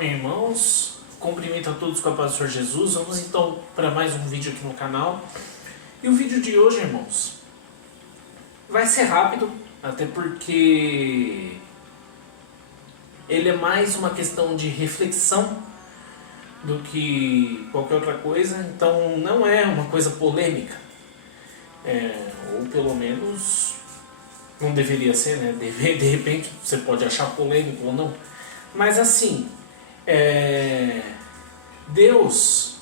Amém, irmãos. Cumprimento a todos com a paz do Senhor Jesus. Vamos então para mais um vídeo aqui no canal. E o vídeo de hoje, irmãos, vai ser rápido, até porque ele é mais uma questão de reflexão do que qualquer outra coisa. Então não é uma coisa polêmica, ou pelo menos não deveria ser, né? De repente você pode achar polêmico ou não. Mas assim, Deus,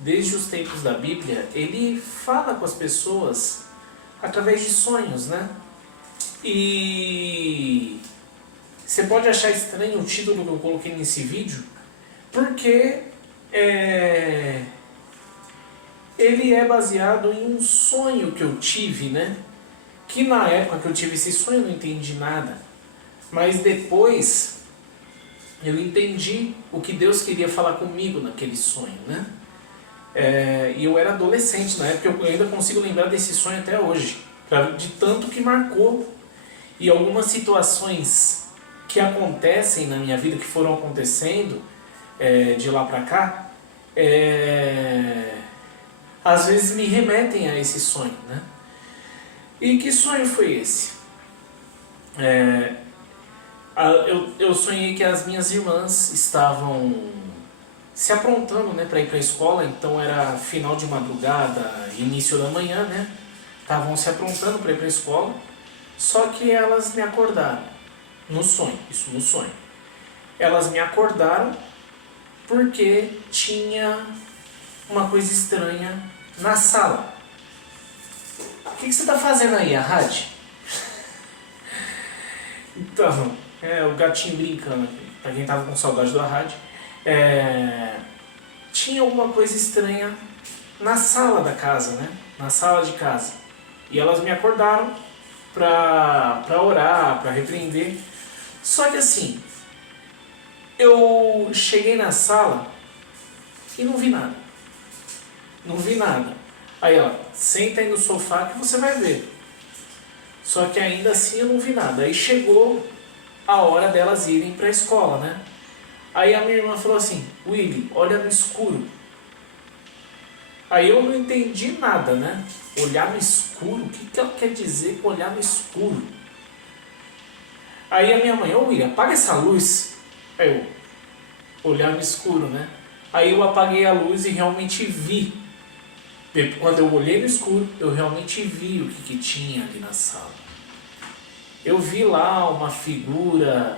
desde os tempos da Bíblia, Ele fala com as pessoas através de sonhos, né? E você pode achar estranho o título que eu coloquei nesse vídeo, porque ele é baseado em um sonho que eu tive, né? Que na época que eu tive esse sonho eu não entendi nada, mas depois eu entendi o que Deus queria falar comigo naquele sonho, né? E eu era adolescente na época, eu ainda consigo lembrar desse sonho até hoje, de tanto que marcou. E algumas situações que acontecem na minha vida, que foram acontecendo de lá pra cá, às vezes me remetem a esse sonho, né? E que sonho foi esse? Eu sonhei que as minhas irmãs estavam se aprontando, né, para ir para a escola. Então era final de madrugada, início da manhã, né? Estavam se aprontando para ir para a escola, só que elas me acordaram no sonho, isso no sonho. Elas me acordaram porque tinha uma coisa estranha na sala. O que você está fazendo aí, a rádio? Então, o gatinho brincando aqui, pra quem tava com saudade da rádio. Tinha alguma coisa estranha na sala da casa, né? Na sala de casa. E elas me acordaram pra orar, pra repreender. Só que assim, eu cheguei na sala e não vi nada. Não vi nada. Aí, ó, senta aí no sofá que você vai ver. Só que ainda assim eu não vi nada. Aí chegou a hora delas irem para a escola, né? Aí a minha irmã falou assim: Willy, olha no escuro. Aí eu não entendi nada, né? Olhar no escuro? O que ela quer dizer com olhar no escuro? Aí a minha mãe: ô Willy, apaga essa luz. Aí eu: olhar no escuro, né? Aí eu apaguei a luz e realmente vi. Quando eu olhei no escuro, eu realmente vi o que tinha ali na sala. Eu vi lá uma figura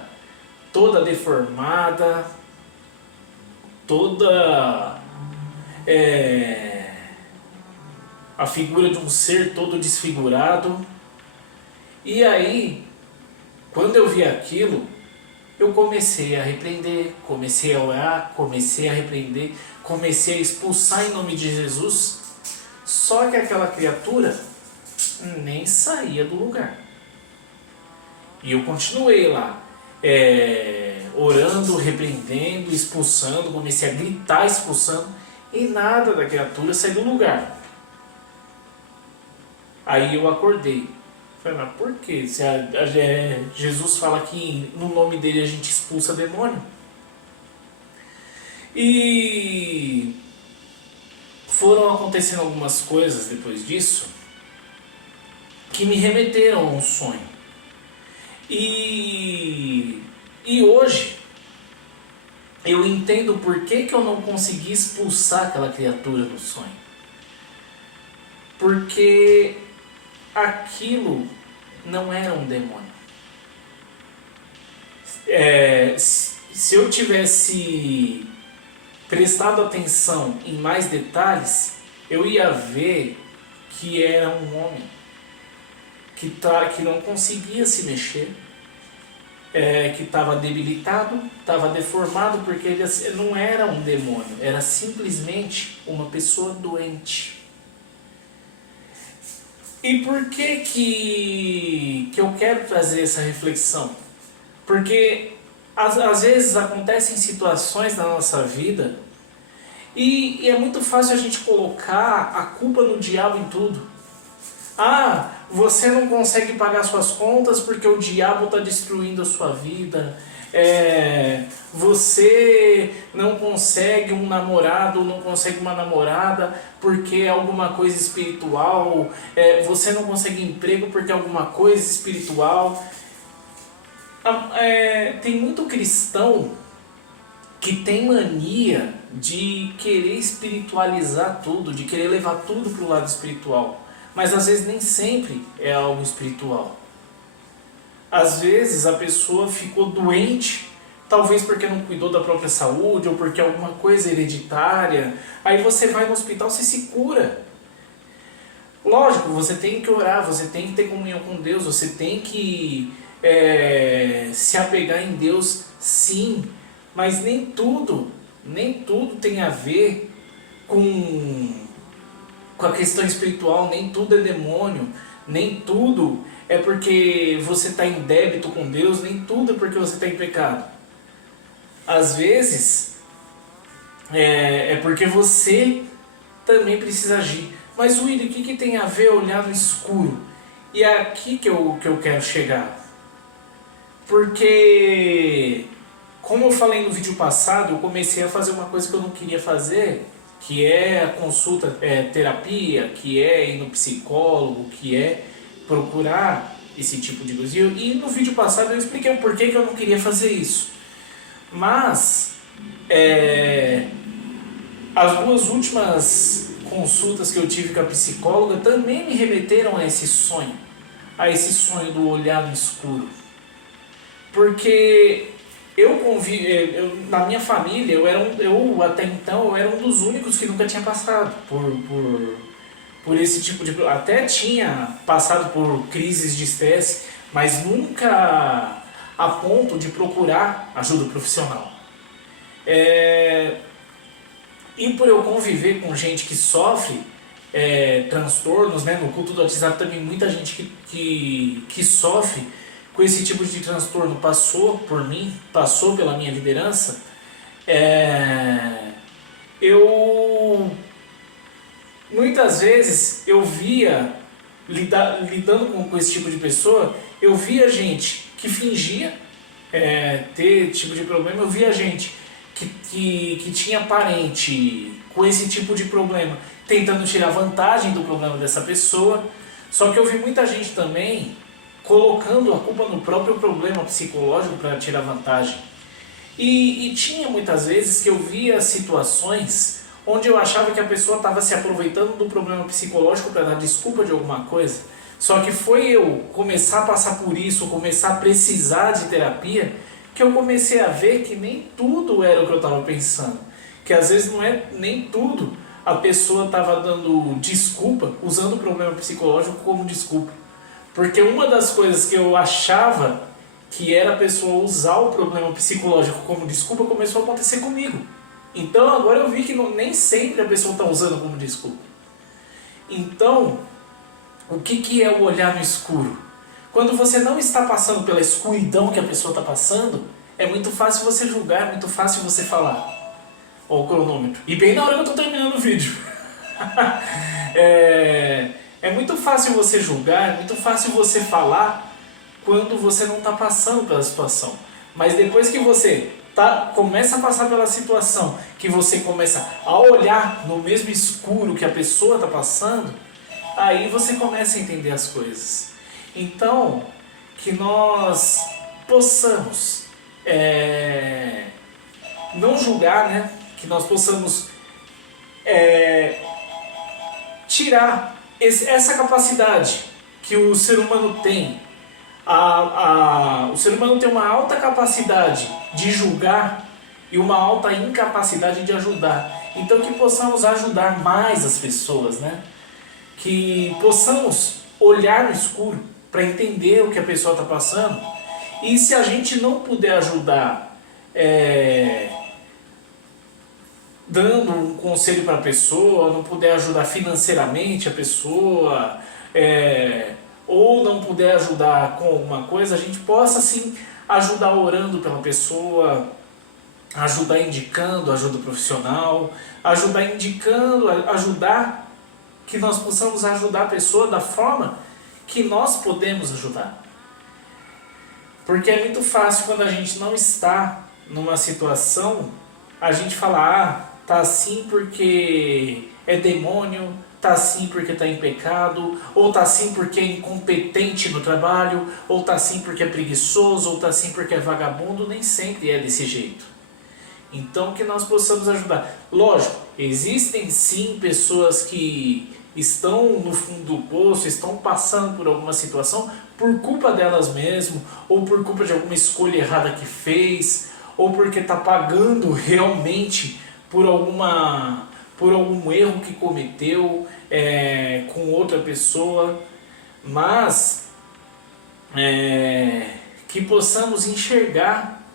toda deformada, toda a figura de um ser todo desfigurado. E aí, quando eu vi aquilo, eu comecei a repreender, comecei a orar, comecei a repreender, comecei a expulsar em nome de Jesus. Só que aquela criatura nem saía do lugar. E eu continuei lá, orando, repreendendo, expulsando, comecei a gritar expulsando, e nada da criatura saiu do lugar. Aí eu acordei. Falei: mas por quê? Se Jesus fala que no nome dele a gente expulsa demônio. E foram acontecendo algumas coisas depois disso que me remeteram a um sonho. E hoje eu entendo por que eu não consegui expulsar aquela criatura do sonho. Porque aquilo não era um demônio. Se eu tivesse prestado atenção em mais detalhes, eu ia ver que era um homem que não conseguia se mexer, que estava debilitado, estava deformado, porque ele não era um demônio, era simplesmente uma pessoa doente. E por que eu quero trazer essa reflexão? Porque às vezes acontecem situações na nossa vida e é muito fácil a gente colocar a culpa no diabo em tudo. você não consegue pagar suas contas porque o diabo está destruindo a sua vida. Você não consegue um namorado, não consegue uma namorada porque é alguma coisa espiritual. Você não consegue emprego porque é alguma coisa espiritual. Tem muito cristão que tem mania de querer espiritualizar tudo, de querer levar tudo para o lado espiritual. Mas às vezes nem sempre é algo espiritual. Às vezes a pessoa ficou doente, talvez porque não cuidou da própria saúde ou porque alguma coisa hereditária. Aí você vai no hospital, você se cura. Lógico, você tem que orar, você tem que ter comunhão com Deus, você tem que se apegar em Deus, sim. Mas nem tudo tem a ver com a questão espiritual, nem tudo é demônio, nem tudo é porque você está em débito com Deus, nem tudo é porque você está em pecado. Às vezes é porque você também precisa agir. Mas William, o que tem a ver olhar no escuro? E é aqui que eu quero chegar. Porque, como eu falei no vídeo passado, eu comecei a fazer uma coisa que eu não queria fazer, que é a consulta, terapia, que é ir no psicólogo, que é procurar esse tipo de coisa. E no vídeo passado eu expliquei o porquê que eu não queria fazer isso. Mas as duas últimas consultas que eu tive com a psicóloga também me remeteram a esse sonho do olhar no escuro. Porque na minha família, até então eu era um dos únicos que nunca tinha passado por esse tipo de... Até tinha passado por crises de estresse, mas nunca a ponto de procurar ajuda profissional. E por eu conviver com gente que sofre transtornos, né? No culto do WhatsApp também muita gente que sofre com esse tipo de transtorno passou por mim, passou pela minha liderança. Eu muitas vezes eu via, lidando com esse tipo de pessoa, eu via gente que fingia ter esse tipo de problema, eu via gente que tinha parente com esse tipo de problema, tentando tirar vantagem do problema dessa pessoa. Só que eu vi muita gente também colocando a culpa no próprio problema psicológico para tirar vantagem. E tinha muitas vezes que eu via situações onde eu achava que a pessoa estava se aproveitando do problema psicológico para dar desculpa de alguma coisa. Só que foi eu começar a passar por isso, começar a precisar de terapia, que eu comecei a ver que nem tudo era o que eu estava pensando. Que às vezes não é nem tudo a pessoa estava dando desculpa, usando o problema psicológico como desculpa. Porque uma das coisas que eu achava que era a pessoa usar o problema psicológico como desculpa começou a acontecer comigo. Então agora eu vi que nem sempre a pessoa está usando como desculpa. Então, o que é o olhar no escuro? Quando você não está passando pela escuridão que a pessoa está passando, é muito fácil você julgar, é muito fácil você falar. Olha o cronômetro. E bem na hora que eu estou terminando o vídeo. É muito fácil você julgar, é muito fácil você falar quando você não está passando pela situação. Mas depois que você começa a passar pela situação, que você começa a olhar no mesmo escuro que a pessoa está passando, aí você começa a entender as coisas. Então, que nós possamos não julgar, né? Que nós possamos tirar essa capacidade que o ser humano tem. O ser humano tem uma alta capacidade de julgar e uma alta incapacidade de ajudar. Então que possamos ajudar mais as pessoas, né? Que possamos olhar no escuro para entender o que a pessoa está passando. E se a gente não puder ajudar dando um conselho para a pessoa, não puder ajudar financeiramente a pessoa, ou não puder ajudar com alguma coisa, a gente possa sim ajudar orando pela pessoa, ajudar indicando ajuda profissional, ajudar indicando, ajudar que nós possamos ajudar a pessoa da forma que nós podemos ajudar. Porque é muito fácil quando a gente não está numa situação, a gente falar, tá assim porque é demônio, tá assim porque tá em pecado, ou tá assim porque é incompetente no trabalho, ou tá assim porque é preguiçoso, ou tá assim porque é vagabundo. Nem sempre é desse jeito. Então que nós possamos ajudar. Lógico, existem sim pessoas que estão no fundo do poço, estão passando por alguma situação por culpa delas mesmas, ou por culpa de alguma escolha errada que fez, ou porque está pagando realmente por algum erro que cometeu com outra pessoa. Mas que possamos enxergar,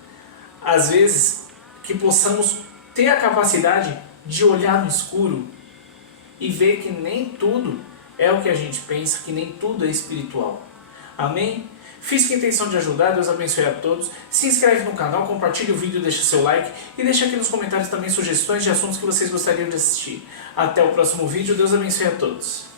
às vezes, que possamos ter a capacidade de olhar no escuro e ver que nem tudo é o que a gente pensa, que nem tudo é espiritual. Amém? Fiz com a intenção de ajudar, Deus abençoe a todos. Se inscreve no canal, compartilhe o vídeo, deixa seu like e deixa aqui nos comentários também sugestões de assuntos que vocês gostariam de assistir. Até o próximo vídeo, Deus abençoe a todos.